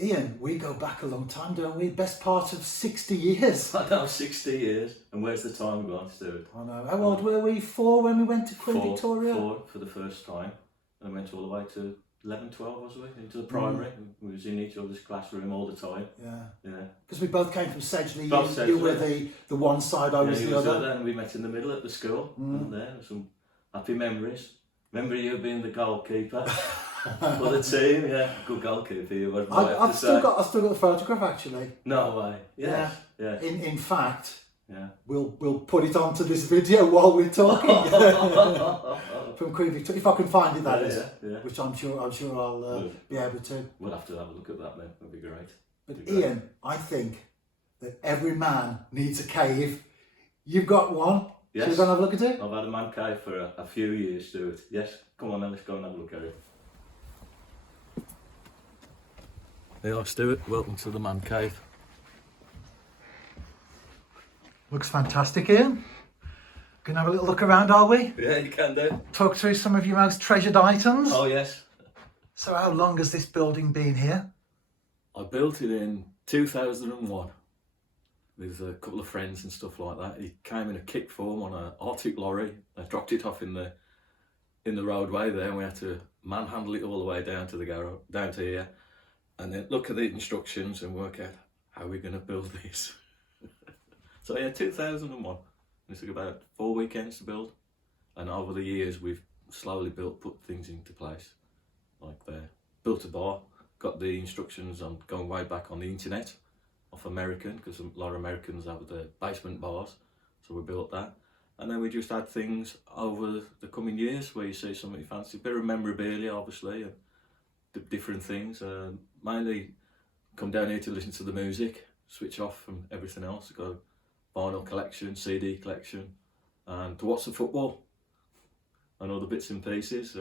Ian, we go back a long time, don't we? Best part of 60 years. I know, 60 years. And where's the time gone, Stuart? I know. How old were we? 4 when we went to Queen Victoria? 4 for the first time. And went all the way to 11, 12, was we? Into the primary. We was in each other's classroom all the time. Yeah. Yeah. Because we both came from Sedgley. Both You were Sedgley. the one side, I was you the other. And we met in the middle at the school. And there some happy memories. Remember you being the goalkeeper for the team? Yeah, good goalkeeper you were. I've still got the photograph actually. No way. Yes. Yeah. In fact, yeah. We'll put it onto this video while we're talking. From Queen Victoria, if I can find it, that is. Yeah. Which I'm sure I'll be able to. We'll have to have a look at that then. That'd be great. But Ian, I think that every man needs a cave. You've got one. Yes. Should we go and have a look at it? I've had a man cave for a few years, Stuart. Yes, come on then, let's go and have a look at it. Hey, Stuart, welcome to the man cave. Looks fantastic, Ian. Gonna have a little look around, are we? Yeah, you can do. Talk through some of your most treasured items. Oh, yes. So how long has this building been here? I built it in 2001 with a couple of friends and stuff like that. It came in a kit form on an Arctic lorry. I dropped it off in the roadway there, and we had to manhandle it all the way down to down to here, and then look at the instructions and work out how we're going to build this. So yeah, 2001. It took about 4 weekends to build, and over the years we've slowly put things into place. Like there, built a bar, got the instructions on going way back on the internet off American, because a lot of Americans have the basement bars, so we built that. And then we just had things over the coming years where you see something fancy, a bit of memorabilia obviously, and different things. Mainly come down here to listen to the music, switch off from everything else. Got a vinyl collection, CD collection, and to watch the football and other bits and pieces.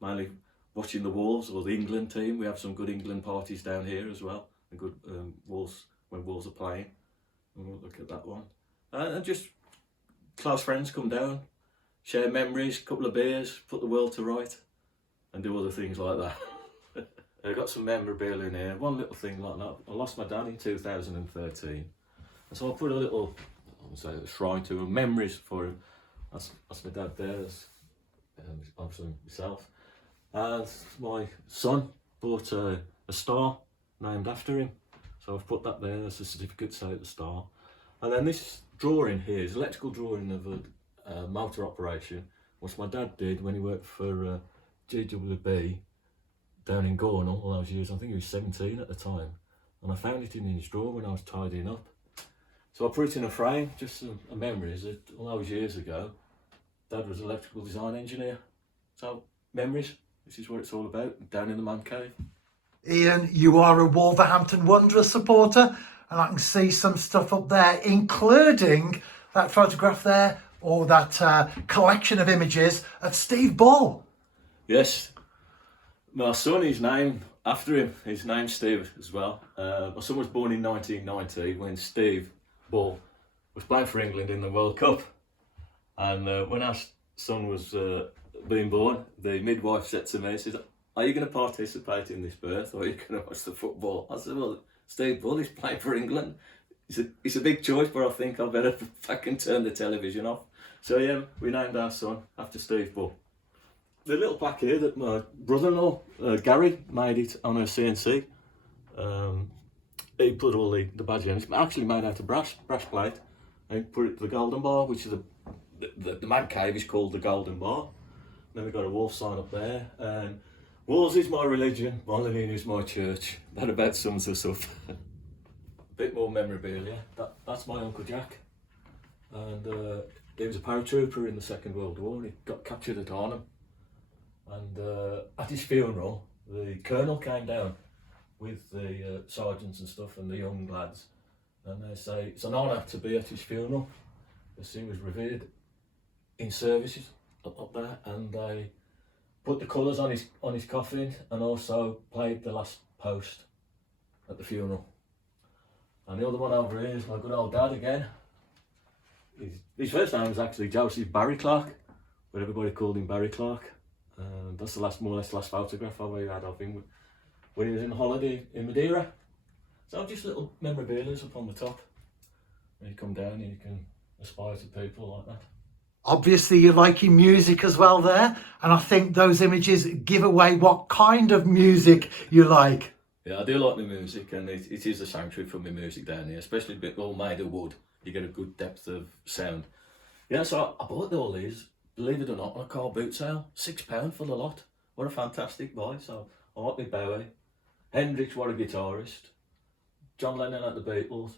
Mainly watching the Wolves or the England team. We have some good England parties down here as well. A good Wolves when Wolves are playing. And we'll look at that one. And just close friends come down, share memories, couple of beers, put the world to right, and do other things like that. I've got some memorabilia in here. One little thing like that. I lost my dad in 2013, and so I put a little, I would say, a shrine to him, memories for him. That's my dad there. That's obviously myself. And my son bought a star named after him, so I've put that there as a certificate to say the star. And then this drawing here is electrical drawing of a motor operation, which my dad did when he worked for GWB down in Gorn all those years. I think he was 17 at the time, and I found it in his drawer when I was tidying up. So I put it in a frame, just a memories that all those years ago, Dad was an electrical design engineer. So memories, this is what it's all about, down in the man cave. Ian, you are a Wolverhampton Wanderers supporter, and I can see some stuff up there, including that photograph there, or that collection of images of Steve Bull. Yes, my son is named after him. His name's Steve as well. My son was born in 1990 when Steve Bull was playing for England in the World Cup. And when our son was being born, the midwife said to me, she said, "Are you going to participate in this birth, or are you going to watch the football?" I said, "Well, Steve Bull is playing for England. It's a big choice, but I think I better fucking turn the television off." So yeah, we named our son after Steve Bull. The little plaque here that my brother-in-law, Gary, made it on a CNC. He put all the badge in. It's actually made out of brass plate. And he put it to the Golden Bar, which is the man cave is called the Golden Bar. Then we've got a wolf sign up there. And Wolves is my religion, Moline is my church. That about sums us up. A bit more memorabilia. That's my Uncle Jack. And he was a paratrooper in the Second World War. He got captured at Arnhem. And at his funeral, the colonel came down with the sergeants and stuff and the young lads. And they say it's an honour to be at his funeral, because he was revered in services up there. And they put the colours on his coffin, and also played the last post at the funeral. And the other one over here is my good old dad again. His first name was actually Joseph Barry Clarke, but everybody called him Barry Clarke. That's the more or less last photograph I've ever had of him. when he was in holiday in Madeira. So just little memorabilia up on the top. When you come down and you can aspire to people like that. Obviously, you're liking music as well there, and I think those images give away what kind of music you like. Yeah, I do like my music, and it is a sanctuary for my music down here, especially a all made of wood. You get a good depth of sound. Yeah, so I bought all these, believe it or not, on a car boot sale. £6 for the lot. What a fantastic buy. So I like my Bowie. Hendrix, what a guitarist. John Lennon at the Beatles.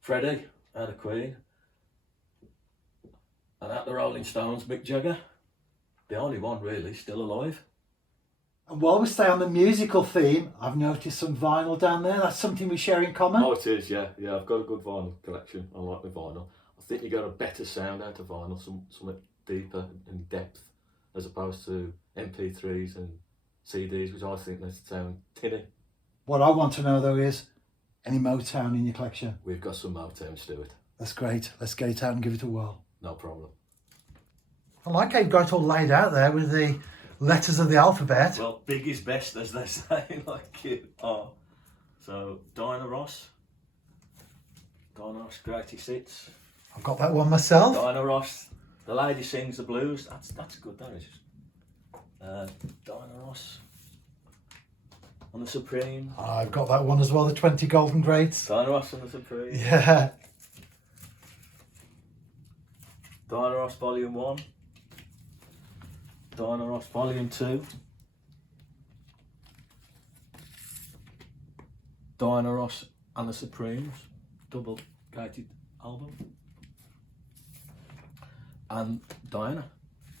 Freddie at the Queen. And at the Rolling Stones, Mick Jagger. The only one really still alive. And while we stay on the musical theme, I've noticed some vinyl down there. That's something we share in common. Oh, it is, yeah. Yeah, I've got a good vinyl collection. I like my vinyl. I think you get a better sound out of vinyl, something deeper in depth, as opposed to MP3s and CDs, which I think they sound tinny. What I want to know though is, any Motown in your collection? We've got some Motown, Stuart. That's great. Let's get it out and give it a whirl. No problem. I like how you've got it all laid out there with the letters of the alphabet. Well, big is best, as they say, like you are. So, Diana Ross. Diana Ross, Greatest Hits. I've got that one myself. Diana Ross, The Lady Sings the Blues. That's good, that is. Diana Ross. On the Supreme. I've got that one as well, the 20 Golden Greats. Diana Ross on the Supreme. Yeah. Diana Ross Volume 1. Diana Ross Volume 2. Diana Ross and the Supremes, double gated album. And Diana,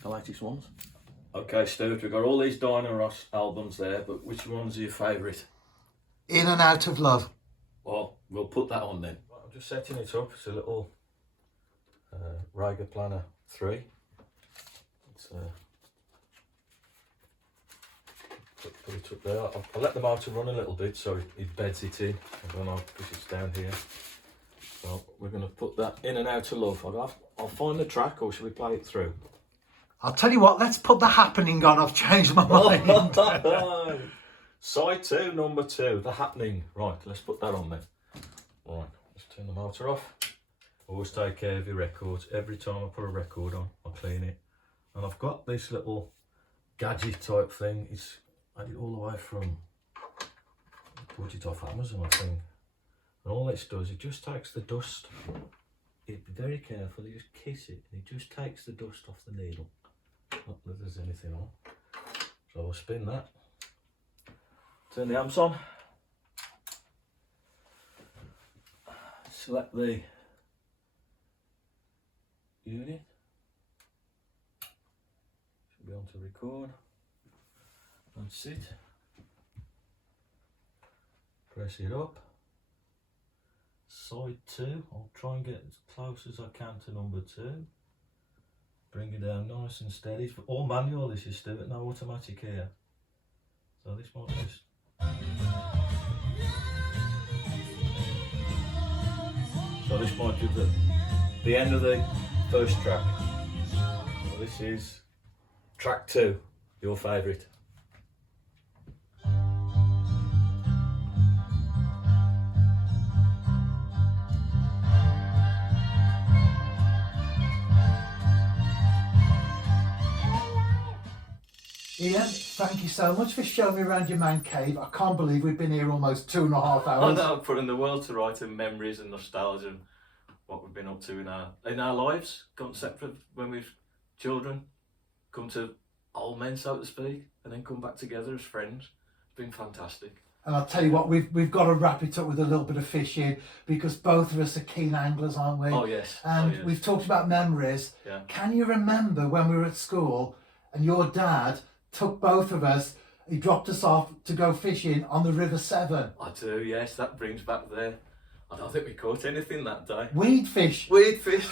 the latest ones. Okay, Stuart, we've got all these Diana Ross albums there, but which one's your favourite? In and Out of Love. Well, we'll put that on then. I'm just setting it up. It's a little Raga Planner 3. It's, put it up there. I'll let the motor run a little bit so it beds it in, and then I'll push it down here. So we're going to put that In and Out of Love. I'll find the track, or should we play it through? I'll tell you what, let's put The Happening on. I've changed my mind. Side 2, number 2, The Happening. Right, let's put that on then. Right, let's turn the motor off. Always take care of your records. Every time I put a record on, I clean it. And I've got this little gadget type thing. I had it all the way from, I bought it off Amazon, I think. And all this does, it just takes the dust. Be very careful, you just kiss it, and it just takes the dust off the needle. Not that there's anything on. So I'll spin that. Turn the amps on. Select the unit. Should be on to record. That's it. Press it up. Side 2. I'll try and get as close as I can to number 2. Bring it down nice and steady. It's all manual, this is Stuart, no automatic here. So this might just... So this might be the end of the first track. So this is track 2, your favourite. Ian, thank you so much for showing me around your man cave. I can't believe we've been here almost 2.5 hours. I know, putting the world to right and memories and nostalgia and what we've been up to in our lives. Gone separate when we've children, come to old men, so to speak, and then come back together as friends. It's been fantastic. And I'll tell you what, we've got to wrap it up with a little bit of fishing, because both of us are keen anglers, aren't we? Oh yes. And oh, yes. We've talked about memories. Yeah. Can you remember when we were at school and your dad took both of us, he dropped us off to go fishing on the River Severn? I do, yes, that brings back there. I don't think we caught anything that day. Weed fish. Weed fish.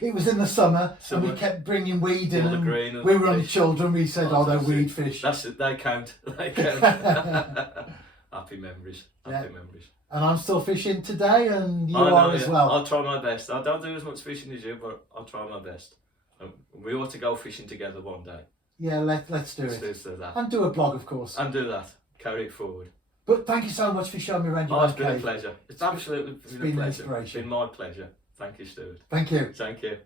It was in the summer, and we kept bringing weed in, and we were only children, we said, oh, they're weed fish. That's it, they count. They count. Happy memories, happy memories. And I'm still fishing today, and you are as well. I'll try my best. I don't do as much fishing as you, but I'll try my best. We ought to go fishing together one day. Yeah, let's do it. Let's do that. And do a blog, of course. And do that. carry it forward. But thank you so much for showing me around your Oh, it's been a cave. pleasure. It's absolutely It's been been a an pleasure. It's inspiration. been my pleasure. Thank you, Stuart. Thank you. Thank you.